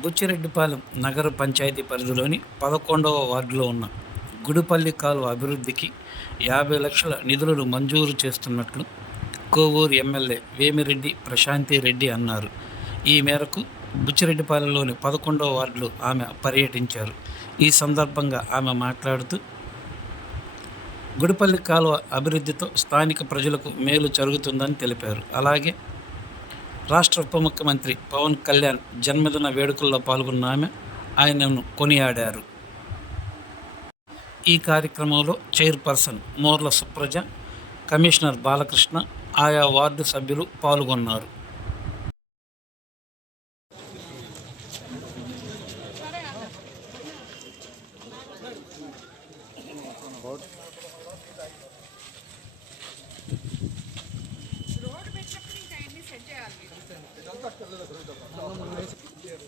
బుచ్చిరెడ్డిపాలెం నగర పంచాయతీ పరిధిలోని పదకొండవ వార్డులో ఉన్న గుడిపల్లి కాలువ అభివృద్ధికి యాభై లక్షల నిధులను మంజూరు చేస్తున్నట్లు కోవూరు ఎమ్మెల్యే వేమిరెడ్డి ప్రశాంతి రెడ్డి అన్నారు. ఈ మేరకు బుచ్చిరెడ్డిపాలెంలోని పదకొండవ వార్డులో ఆమె పర్యటించారు. ఈ సందర్భంగా ఆమె మాట్లాడుతూ గుడిపల్లి కాలువ అభివృద్ధితో స్థానిక ప్రజలకు మేలు జరుగుతుందని తెలిపారు. అలాగే రాష్ట్ర ఉప ముఖ్యమంత్రి పవన్ కళ్యాణ్ జన్మదిన వేడుకల్లో పాల్గొన్న ఆమె ఆయనను కొనియాడారు. ఈ కార్యక్రమంలో చైర్పర్సన్ మోర్ల సుప్రజ కమిషనర్ బాలకృష్ణ ఆయా వార్డు సభ్యులు పాల్గొన్నారు. మీరు?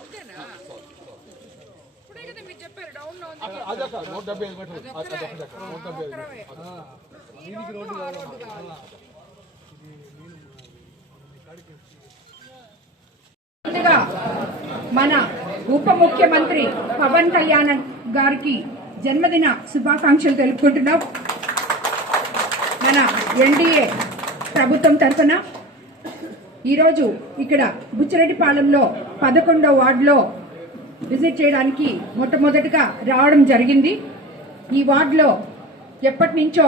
అంతేనా? ఇప్పుడే కదా మీరు చెప్పారు డౌన్లో ఉంది ఒక్కరవే. ఈ రోడ్డు, ఆ రోడ్డు కావాలి. ముందుగా మన ఉప ముఖ్యమంత్రి పవన్ కళ్యాణ్ గారికి జన్మదిన శుభాకాంక్షలు తెలుపుకుంటున్నాం. మన ఎన్డీఏ ప్రభుత్వం తరఫున ఈరోజు ఇక్కడ బుచ్చిరెడ్డిపాలెంలో పదకొండో వార్డులో విజిట్ చేయడానికి మొట్టమొదటిగా రావడం జరిగింది. ఈ వార్డులో ఎప్పటి నుంచో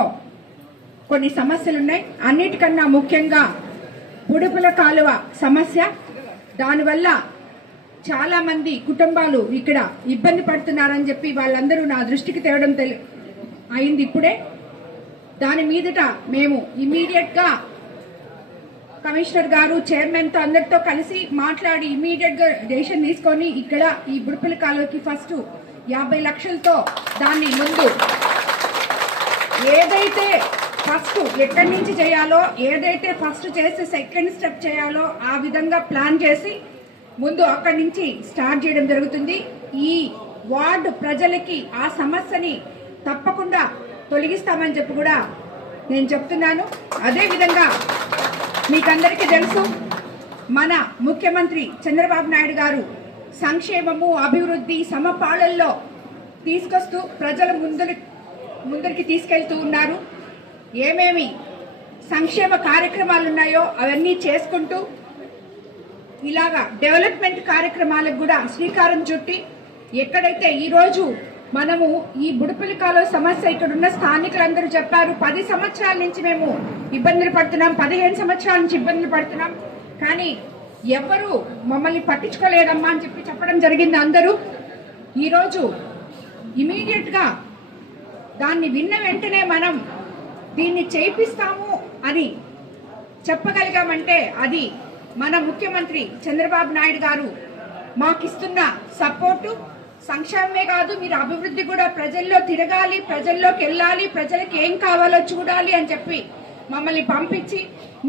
కొన్ని సమస్యలు ఉన్నాయి అన్నిటికన్నా ముఖ్యంగా బుడుపుల కాలువ సమస్య. దానివల్ల చాలా మంది కుటుంబాలు ఇక్కడ ఇబ్బంది పడుతున్నారని చెప్పి వాళ్ళందరూ నా దృష్టికి తేవడం తెలి అయింది ఇప్పుడే. దాని మీదట మేము ఇమీడియట్గా కమిషనర్ గారు చైర్మన్తో అందరితో కలిసి మాట్లాడి ఇమీడియట్గా డెసిషన్ తీసుకొని ఇక్కడ ఈ బుడుపుల కాలువకి ఫస్ట్ యాభై లక్షలతో దాన్ని ముందు ఏదైతే ఫస్ట్ ఎక్కడి నుంచి చేయాలో ఏదైతే ఫస్ట్ చేసి సెకండ్ స్టెప్ చేయాలో ఆ విధంగా ప్లాన్ చేసి ముందు అక్కడి నుంచి స్టార్ట్ చేయడం జరుగుతుంది. ఈ వార్డు ప్రజలకి ఆ సమస్యని తప్పకుండా తొలగిస్తామని చెప్పి కూడా నేను చెప్తున్నాను. అదేవిధంగా మీకందరికీ తెలుసు మన ముఖ్యమంత్రి చంద్రబాబు నాయుడు గారు సంక్షేమము అభివృద్ధి సమపాలల్లో తీసుకొస్తూ ప్రజల ముందు ముందరికి తీసుకెళ్తూ ఉన్నారు. ఏమేమి సంక్షేమ కార్యక్రమాలు ఉన్నాయో అవన్నీ చేసుకుంటూ ఇలాగా డెవలప్మెంట్ కార్యక్రమాలకు కూడా శ్రీకారం చుట్టి ఎక్కడైతే ఈరోజు మనము ఈ బుడపల్లి సమస్య ఇక్కడ ఉన్న స్థానికులందరూ చెప్పారు పది సంవత్సరాల నుంచి మేము ఇబ్బందులు పడుతున్నాం పదిహేను సంవత్సరాల నుంచి ఇబ్బందులు పడుతున్నాం. కానీ ఎవరు మమ్మల్ని పట్టించుకోలేదమ్మా అని చెప్పి చెప్పడం జరిగింది అందరూ. ఈరోజు ఇమీడియట్గా దాన్ని విన్న వెంటనే మనం దీన్ని చేపిస్తాము అని చెప్పగలిగామంటే అది మన ముఖ్యమంత్రి చంద్రబాబు నాయుడు గారు మాకిస్తున్న సపోర్టు సంక్షేమమే కాదు మీరు అభివృద్ధి కూడా ప్రజల్లో తిరగాలి ప్రజల్లోకి వెళ్ళాలి ప్రజలకు ఏం కావాలో చూడాలి అని చెప్పి మమ్మల్ని పంపించి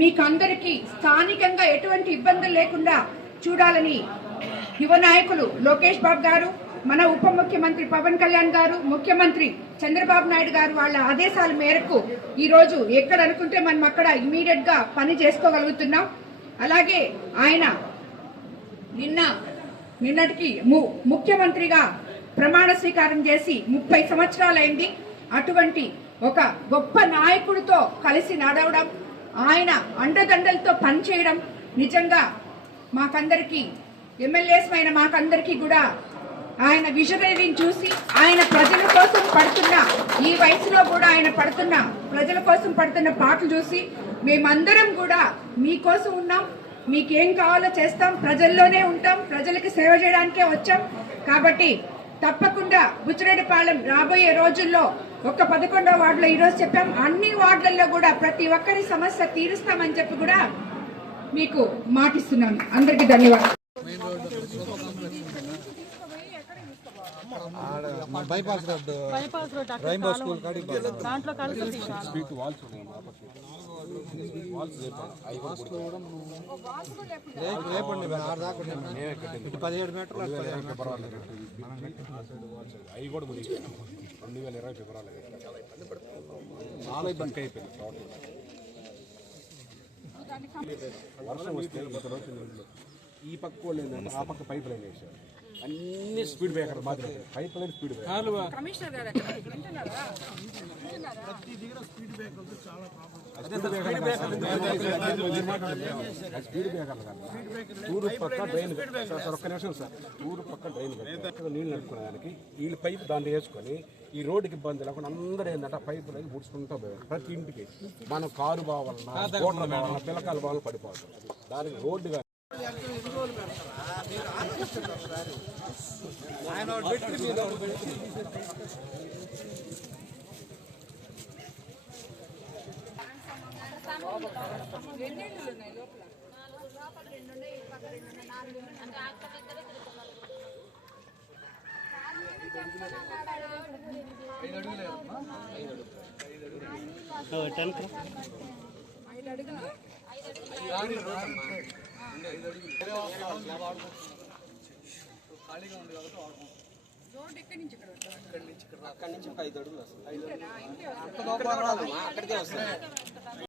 మీకు అందరికీ స్థానికంగా ఎటువంటి ఇబ్బందులు లేకుండా చూడాలని యువ నాయకులు లోకేష్ బాబు గారు మన ఉప ముఖ్యమంత్రి పవన్ కళ్యాణ్ గారు ముఖ్యమంత్రి చంద్రబాబు నాయుడు గారు వాళ్ళ ఆదేశాల మేరకు ఈరోజు ఎక్కడ అనుకుంటే మనం అక్కడ ఇమీడియట్గా పని చేసుకోగలుగుతున్నాం. అలాగే ఆయన నిన్న నిన్నటికి ము- ముఖ్యమంత్రిగా ప్రమాణ స్వీకారం చేసి ముప్పై సంవత్సరాలైంది. అటువంటి ఒక గొప్ప నాయకుడితో కలిసి నడవడం ఆయన అండదండలతో పనిచేయడం నిజంగా మాకందరికీ ఎమ్మెల్యేస్ అయిన కూడా ఆయన విజనరీని చూసి ఆయన ప్రజల కోసం పడుతున్న ఈ వయసులో కూడా ఆయన పడుతున్న ప్రజల కోసం పడుతున్న పాటలు చూసి మేమందరం కూడా మీకోసం ఉన్నాం. మీకేం కావాలో చేస్తాం. ప్రజల్లోనే ఉంటాం. ప్రజలకు సేవ చేయడానికే వచ్చాం. కాబట్టి తప్పకుండా బుచ్చిరెడ్డిపాలెం రాబోయే రోజుల్లో ఒక పదకొండో వార్డులో ఈరోజు చెప్పాం. అన్ని వార్డులలో కూడా ప్రతి ఒక్కరి సమస్య తీరుస్తామని చెప్పి కూడా మీకు మాటిస్తున్నాను. అందరికీ ధన్యవాదాలు. Bypass road bypass road. దాంట్లో పదిహేడు మీటర్లు అవి కూడా రెండు వేల ఇరవై ఫిబ్రవరి చాలా ఇబ్బంది పడుతుంది చాలా ఇబ్బంది అయిపోయింది టోటల్ వర్షం వస్తే ఈ పక్క వాళ్ళు ఏంటంటే ఆ పక్క పైప్ లైన్ వేసారు అన్ని స్పీడ్ బ్రేకర్ మాత్రం pipe line speed breaker. Commissioner గారు అక్కడ వింటున్నారా? వింటున్నారా? స్పీడ్ బ్రేకర్లు కాదు. తూరు పక్క డ్రైన్ సార్ ఒక్క నిమిషం సార్. తూరు పక్క డ్రైన్ నీళ్ళు నడుపుకునే దానికి వీళ్ళు పైప్ దాన్ని వేసుకొని ఈ రోడ్డుకి ఇబ్బంది లేకుండా అందరూ ఏంటంటే పైప్ లైన్ ముడుచుకుంటూ పోయారు. ప్రతి ఇంటికి. మనం కారు బావాలన్నా పిల్లకాయలు బావాలన్నా పడిపోతుంది దానికి రోడ్డు కానీ ఎన్ని ఇళ్ళు ఉన్నాయి లోపల ఐదు అడుగులు రోడ్ ఎక్కడి నుంచి ఇక్కడ అక్కడి నుంచి ఒక ఐదు అడుగులు వస్తుంది. వస్తుందా? అక్కడికే వస్తుంది.